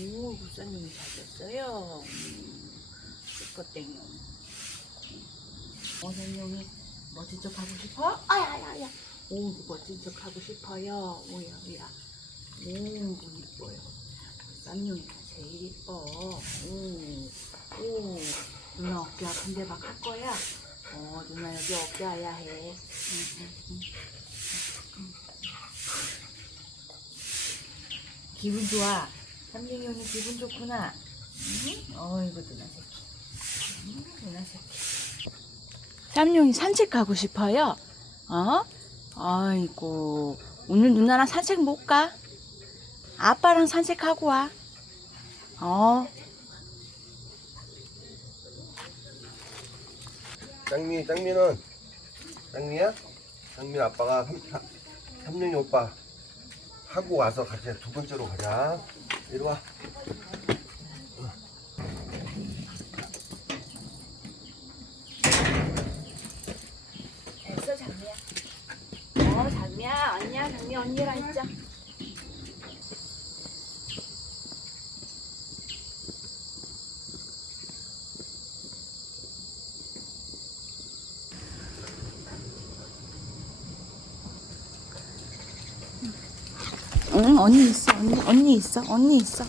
오, 국사님이 잘 됐어요. 음. 어선용이 멋진 척 하고 싶어? 아야야야. 오, 멋진 척 하고 싶어요. 오야, 오야. 오, 이뻐요. 쌍용이가 제일 이뻐. 오, 오. 누나 어깨 아픈데 막 할 거야? 어, 누나 여기 어깨 아야 해. 응, 응, 응. 기분 좋아. 삼룡이 오늘 기분 좋구나. 응? 어이구, 누나 새끼. 응, 누나 새끼. 쌈용이 산책 가고 싶어요? 어? 아이고, 오늘 누나랑 산책 못 가? 아빠랑 산책하고 와. 어, 짱미, 짱미는 짱미야? 짱미 아빠가 삼, 삼, 삼룡이 오빠 하고 와서 같이 두 번째로 가자. 이리 와. 됐어, 장미야. 어, 장미야. 아니야, 장미 언니랑 있자. 응, 언니 있어, 언니, 언니 있어, 언니 있어.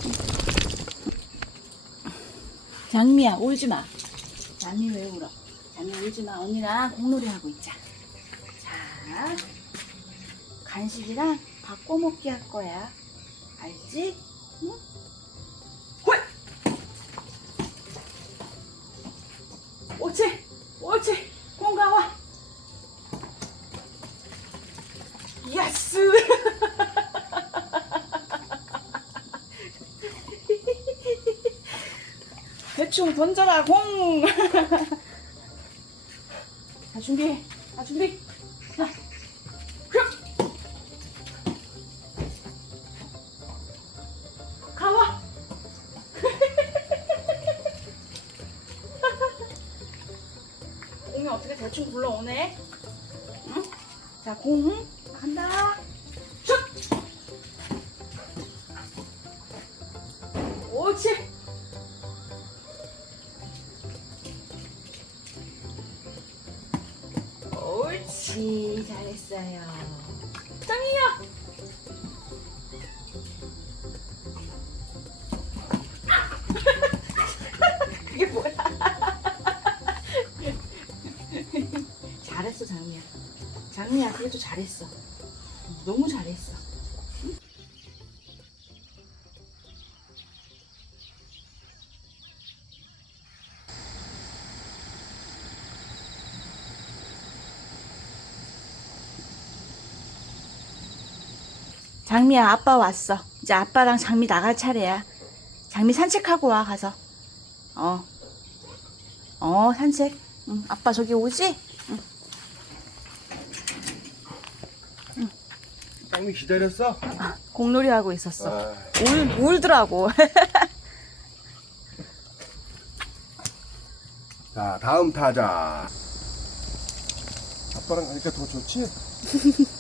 장미야, 울지 마. 장미 왜 울어? 장미 울지 마. 언니랑 공놀이 하고 있자. 자, 간식이랑 바꿔 먹기 할 거야. 알지? 응? 홀! 옳지, 옳지. 공가와. 예스. 대충 던져라 공. 자 준비. 자 준비. 자. 휘! 가와. 공이 어떻게 대충 굴러오네? 응? 자, 공 잘했어요. 짱이야. 그게 뭐야? 잘했어, 장미야. 장미야, 그래도 잘했어. 너무 잘했어. 장미야, 아빠 왔어. 이제 아빠랑 장미 나갈 차례야. 장미 산책하고 와, 가서. 어. 어, 산책. 응, 아빠 저기 오지? 짱미 기다렸어? 공놀이 하고 있었어. 아, 울, 울더라고. 자, 다음 타자. 아빠랑 가니까 더 좋지?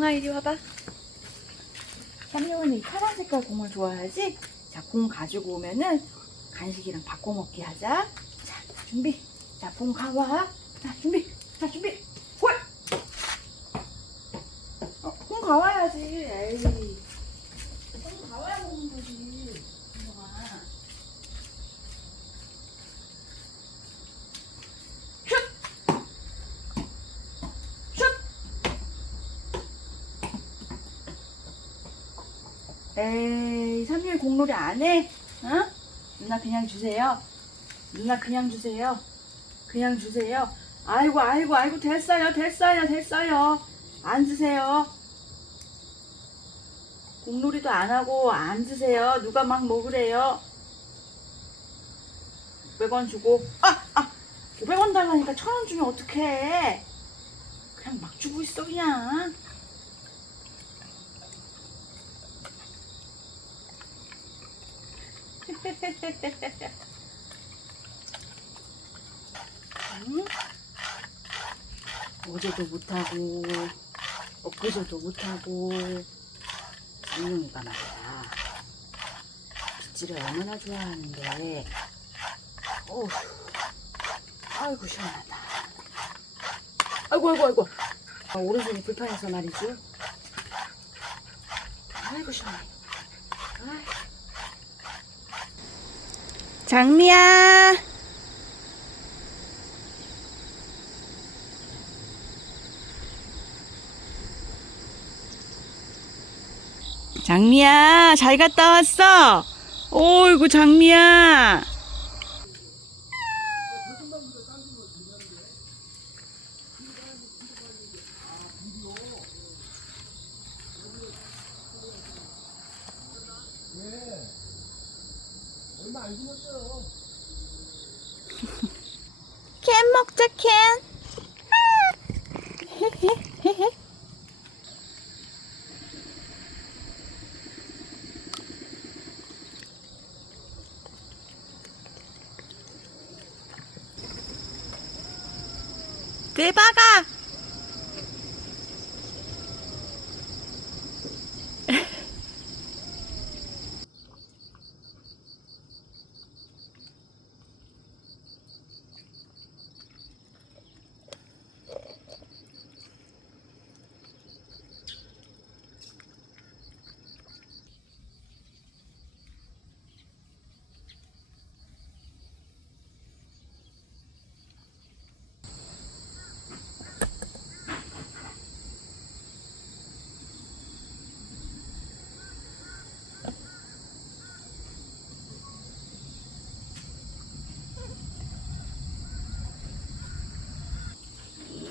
삼룡아, 이리 와봐. 삼룡은 이 파란 색깔 공을 좋아하지? 자, 공 가지고 오면은 간식이랑 바꿔 먹기 하자. 자, 준비. 자, 공 가와. 자, 준비. 자, 준비. 홀! 어, 공 가와야지. 에이. 공 가와야 먹는 거지. 삼룡아. 에이, 삼일 공놀이 안 해? 응? 누나 그냥 주세요. 누나 그냥 주세요. 그냥 주세요. 아이고, 아이고, 아이고, 됐어요, 됐어요, 됐어요. 앉으세요. 공놀이도 안 하고 앉으세요. 누가 막 먹으래요. 500원 주고, 아, 아! 500원 달라니까 1000원 주면 어떡해. 그냥 막 주고 있어, 그냥. 응? 어제도 못하고 엊그제도 못하고 장룡이가 말이야. 빗질을 얼마나 좋아하는데. 어우 아이고 시원하다. 아이고 아이고 아이고. 아, 오른손이 불편해서 말이죠. 아이고 시원해 아이. 장미야 장미야, 잘 갔다 왔어? 어이구, 장미야. 캔 먹자, 캔. 대박아!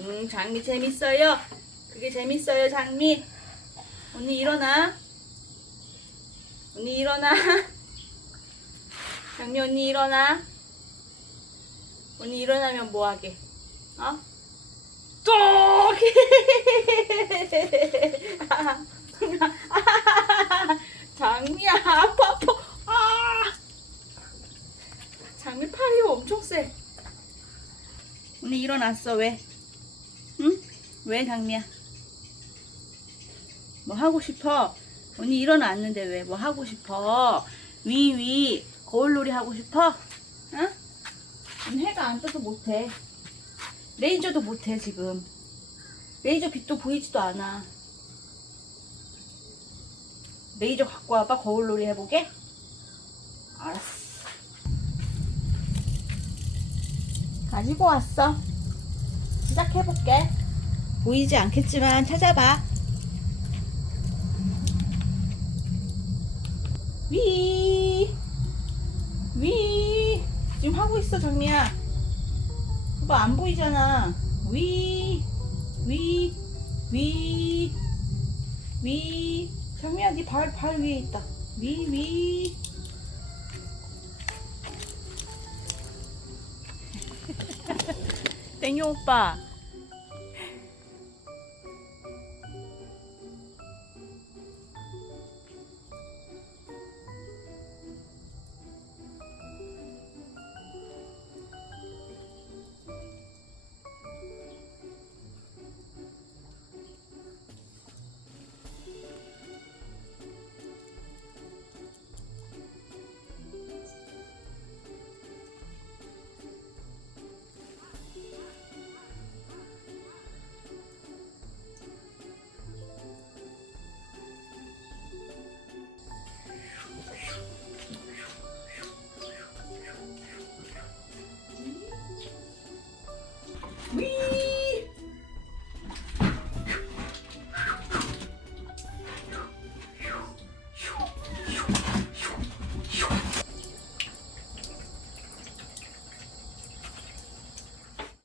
음, 장미 재밌어요. 그게 재밌어요, 장미. 언니 일어나. 언니 일어나. 장미 언니 일어나. 언니 일어나면 뭐 하게? 어? 또! 장미야, 아파, 아파. 아! 장미 팔이 엄청 세. 언니 일어났어, 왜? 응? 왜 장미야? 뭐 하고 싶어? 언니 일어났는데 왜? 뭐 하고 싶어? 위, 위, 거울놀이 하고 싶어? 응? 언니 해가 안 떠서 못해. 레이저도 못해, 지금. 레이저 빛도 보이지도 않아. 레이저 갖고 와봐, 거울놀이 해보게. 알았어. 가지고 왔어. 시작해볼게. 보이지 않겠지만 찾아봐. 위, 위. 지금 하고 있어, 정미야. 그거 안 보이잖아. 위, 위, 위, 위. 정미야, 네 발, 발 위에 있다. 위, 위. 땡유 오빠.